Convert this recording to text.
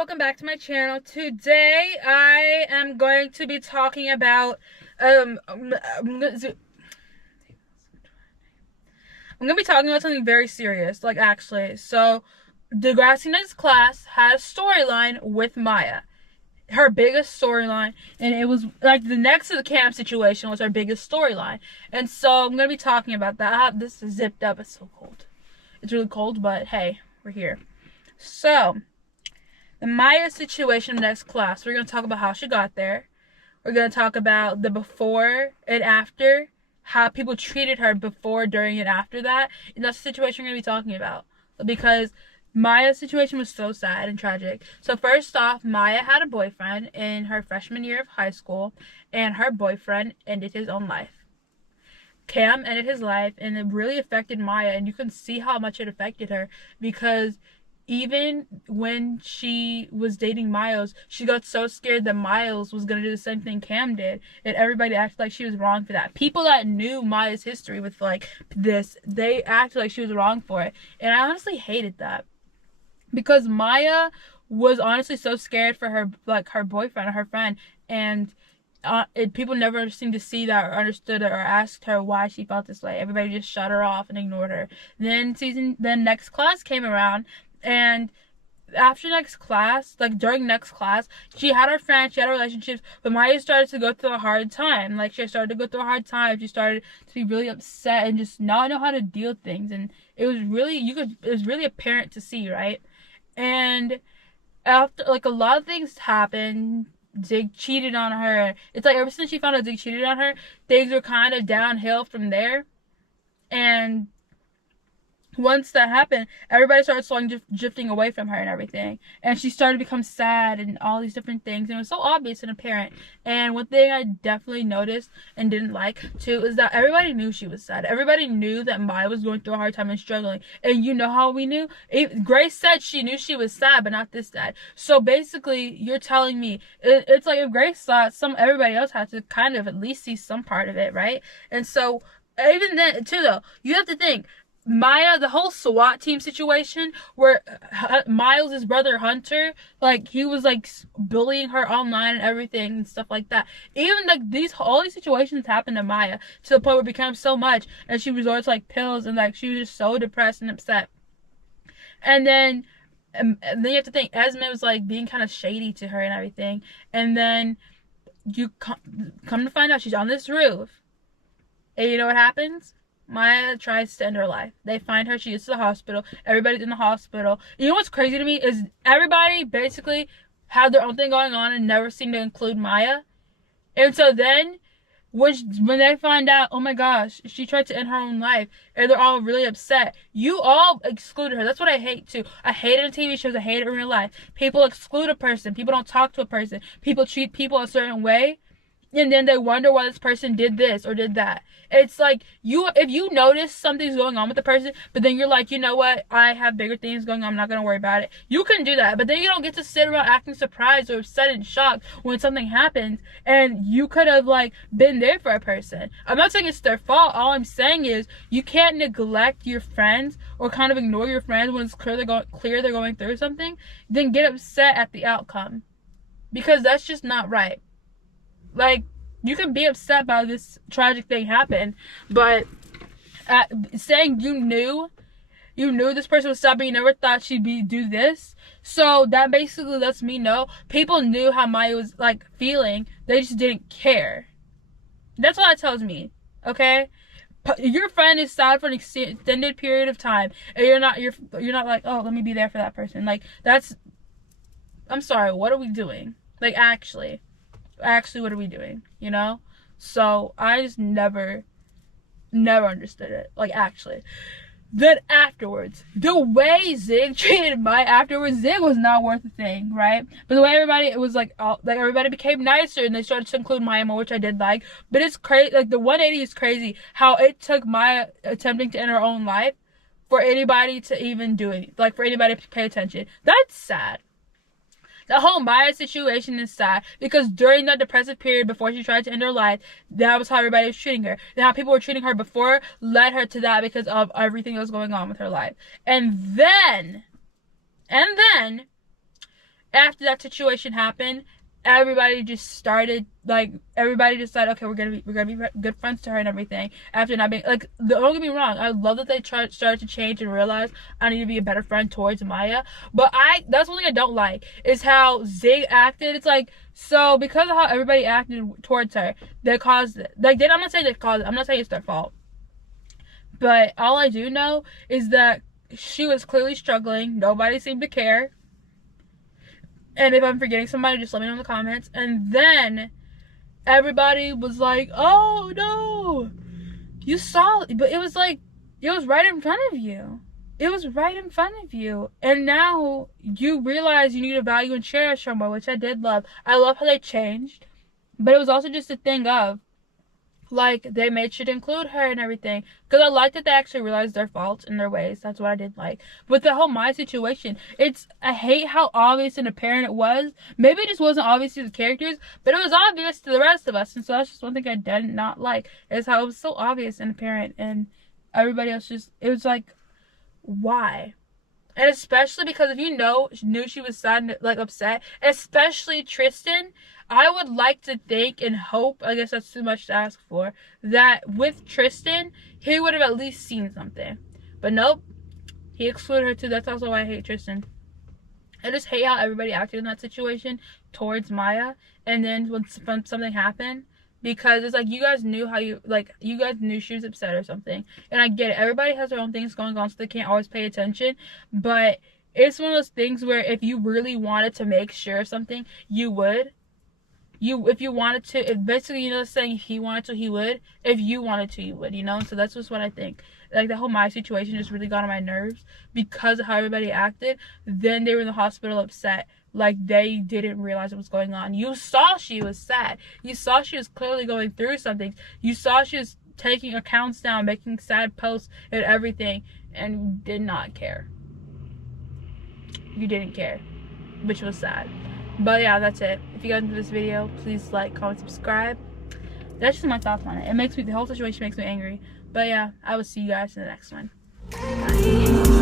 welcome back to my channel. Today I am going to be talking about I'm gonna be talking about something very serious, like actually. So Degrassi next class had a storyline with Maya. Her biggest storyline, and it was like the next to the camp situation was her biggest storyline. And so I'm gonna be talking about that. I have this zipped up, it's so cold. It's really cold, but hey, we're here. So the Maya situation next class, we're going to talk about how she got there. We're going to talk about the before and after, how people treated her before, during, and after that. And that's the situation we're going to be talking about. Because Maya's situation was so sad and tragic. So first off, Maya had a boyfriend in her freshman year of high school, and her boyfriend ended his own life. Cam ended his life, and it really affected Maya, and you can see how much it affected her, because even when she was dating Miles, she got so scared that Miles was going to do the same thing Cam did, and everybody acted like she was wrong for that. People that knew Maya's history with like this, they acted like she was wrong for it, and I honestly hated that, because Maya was honestly so scared for her, like her boyfriend or her friend, and people never seemed to see that or understood it or asked her why she felt this way. Everybody just shut her off and ignored her. Then next class came around, and after next class, like during next class, she had her friends, she had her relationships, but Maya started to go through a hard time. Like, she started to go through a hard time. She started to be really upset and just not know how to deal with things. And it was really, it was really apparent to see, right? And after, like, a lot of things happened. Dig cheated on her. It's like ever since she found out Dig cheated on her, things were kind of downhill from there. And once that happened, everybody started slowly drifting away from her and everything. And she started to become sad and all these different things. And it was so obvious and apparent. And one thing I definitely noticed and didn't like, too, is that everybody knew she was sad. Everybody knew that Maya was going through a hard time and struggling. And you know how we knew? Grace said she knew she was sad, but not this sad. So basically, you're telling me, it's like if Grace saw everybody else had to kind of at least see some part of it, right? And so, even then, too, though, you have to think, Maya, the whole SWAT team situation where Miles' brother Hunter, like, he was like bullying her online and everything and stuff like that. Even like all these situations happened to Maya to the point where it became so much, and she resorted to like pills, and like she was just so depressed and upset. And then you have to think Esme was like being kind of shady to her and everything. And then you come to find out she's on this roof, and you know what happens? Maya tries to end her life. They find her. She gets to the hospital. Everybody's in the hospital. You know what's crazy to me is everybody basically had their own thing going on and never seemed to include Maya. And so then, when they find out, oh my gosh, she tried to end her own life, and they're all really upset, you all excluded her. That's what I hate too. I hate it in TV shows. I hate it in real life. People exclude a person. People don't talk to a person. People treat people a certain way, and then they wonder why this person did this or did that. It's like, if you notice something's going on with the person, but then you're like, you know what, I have bigger things going on, I'm not going to worry about it. You can do that, but then you don't get to sit around acting surprised or upset and shocked when something happens, and you could have, like, been there for a person. I'm not saying it's their fault. All I'm saying is, you can't neglect your friends or kind of ignore your friends when it's clear they're going through something, then get upset at the outcome. Because that's just not right. Like, you can be upset about this tragic thing happened, but saying you knew this person was sad, but you never thought she'd do this. So that basically lets me know people knew how Maya was like feeling. They just didn't care. That's what that tells me. Okay, your friend is sad for an extended period of time, and you're not like, oh, let me be there for that person. Like, I'm sorry, what are we doing? Like, actually, what are we doing? You know? So I just never understood it. Like, actually. Then afterwards, the way Zig treated Maya afterwards, Zig was not worth a thing, right? But the way it was like everybody became nicer, and they started to include Maya more, which I did like. But it's crazy, like, the 180 is crazy how it took Maya attempting to end her own life for anybody to even do it, like, for anybody to pay attention. That's sad. The whole Maya situation is sad, because during that depressive period before she tried to end her life, that was how everybody was treating her. And how people were treating her before led her to that because of everything that was going on with her life. And then after that situation happened, everybody just started, like, everybody decided, okay, we're gonna be good friends to her and everything. After not being, like, don't get me wrong, I love that they started to change and realize I need to be a better friend towards Maya. But that's one thing I don't like, is how Zig acted. It's like, so because of how everybody acted towards her, they caused it. Like, I'm not saying they caused it, I'm not saying it's their fault, but all I do know is that she was clearly struggling. Nobody seemed to care. And if I'm forgetting somebody, just let me know in the comments. And then everybody was like, oh no, you saw it. But it was like, it was right in front of you. It was right in front of you. And now you realize you need to value and cherish her more, which I did love. I love how they changed. But it was also just a thing of, like, they made sure to include her and everything. Because I like that they actually realized their faults and their ways. That's what I did like. With the whole Maya situation, I hate how obvious and apparent it was. Maybe it just wasn't obvious to the characters, but it was obvious to the rest of us. And so that's just one thing I did not like, is how it was so obvious and apparent. And everybody else just, it was like, why? And especially because if you knew she was sad, like, upset, especially Tristan, I would like to think and hope, I guess that's too much to ask for, that with Tristan, he would have at least seen something. But nope, he excluded her too. That's also why I hate Tristan. I just hate how everybody acted in that situation towards Maya. And then when something happened, because it's like, you guys knew you guys knew she was upset or something. And I get it, everybody has their own things going on, so they can't always pay attention. But it's one of those things where if you really wanted to make sure of something, you would. If you wanted to, basically, saying if he wanted to, he would. If you wanted to, you would, So that's just what I think. Like, the whole Maya situation just really got on my nerves because of how everybody acted. Then they were in the hospital upset. Like, they didn't realize what was going on. You saw she was sad. You saw she was clearly going through something. You saw she was taking accounts down, making sad posts and everything, and did not care. You didn't care, which was sad. But yeah, that's it. If you guys enjoyed this video, please like, comment, subscribe. That's just my thoughts on it. The whole situation makes me angry. But yeah, I will see you guys in the next one. Bye.